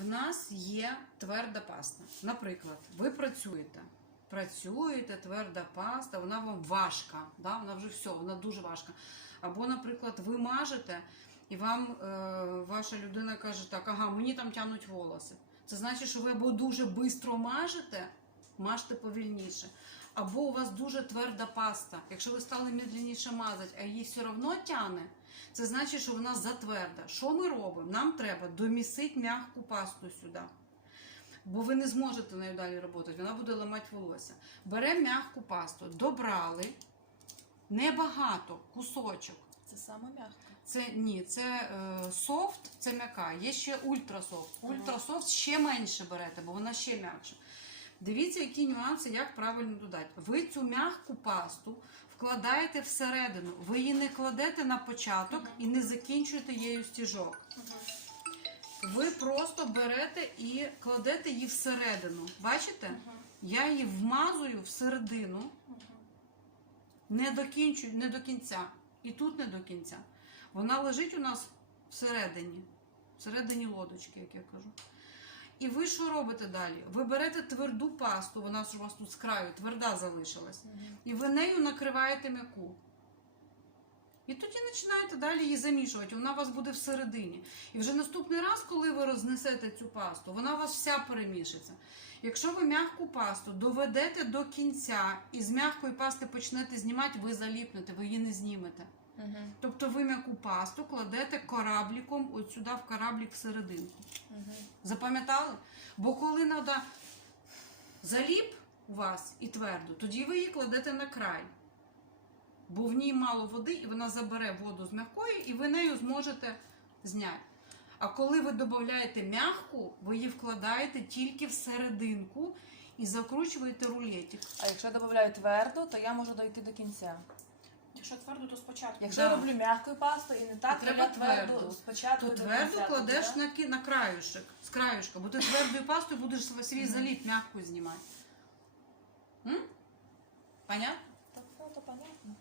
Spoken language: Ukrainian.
В нас є тверда паста. Наприклад, ви працюєте. Працюєте, тверда паста, вона вам важка, да? вона вже все, вона дуже важка. Або, наприклад, ви мажете, і вам е, ваша людина каже, так, ага, мені там тянуть волоси. Це значить, що ви або дуже швидко мажете, мажте повільніше. Або у вас дуже тверда паста. Якщо ви стали медленніше мазати, а її все одно тяне, це значить, що вона затверда. Що ми робимо? Нам треба домісити м'яку пасту сюди. Бо ви не зможете нею далі працювати, вона буде ламати волосся. Беремо м'яку пасту, добрали небагато, кусочок. Це саме м'яко. Це ні, це е, софт, це м'яка. Є ще ультрасофт. Ультрасофт ще менше берете, бо вона ще м'якша. Дивіться, які нюанси, як правильно додати. Ви цю м'яку пасту вкладаєте всередину. Ви її не кладете на початок і не закінчуєте її стіжок. Ви просто берете і кладете її всередину. Бачите? Я її вмазую всередину, не докінчую, не до кінця. І тут не до кінця. Вона лежить у нас всередині, всередині лодочки, як я кажу. І ви що робите далі? Ви берете тверду пасту, вона ж у вас тут з краю, тверда залишилась, і ви нею накриваєте м'яку. І тоді починаєте далі її замішувати, вона у вас буде всередині. І вже наступний раз, коли ви рознесете цю пасту, вона у вас вся перемішиться. Якщо ви м'яку пасту доведете до кінця і з м'якої пасти почнете знімати, ви заліпнете, ви її не знімете. Тобто ви м'яку пасту кладете корабліком от сюди в кораблік всерединку. Запам'ятали? Бо коли треба заліп у вас і твердо, тоді ви її кладете на край. Бо в ній мало води, і вона забере воду з м'якої, і ви нею зможете зняти. А коли ви додаєте м'яку, ви її вкладаєте тільки всерединку і закручуєте рулетик. А якщо я додаю тверду, то я можу дойти до кінця. Якщо твердо, то спочатку. Якщо Да. я роблю м'якою пастою і не так, То треба я тверду тверду. спочатку То до тверду кінця, кладеш так? на, ки- на краюшек, з краюшка, бо ти твердою пастою будеш свій заліп м'яку знімати. М? Понятно? Так, ну, то понятно.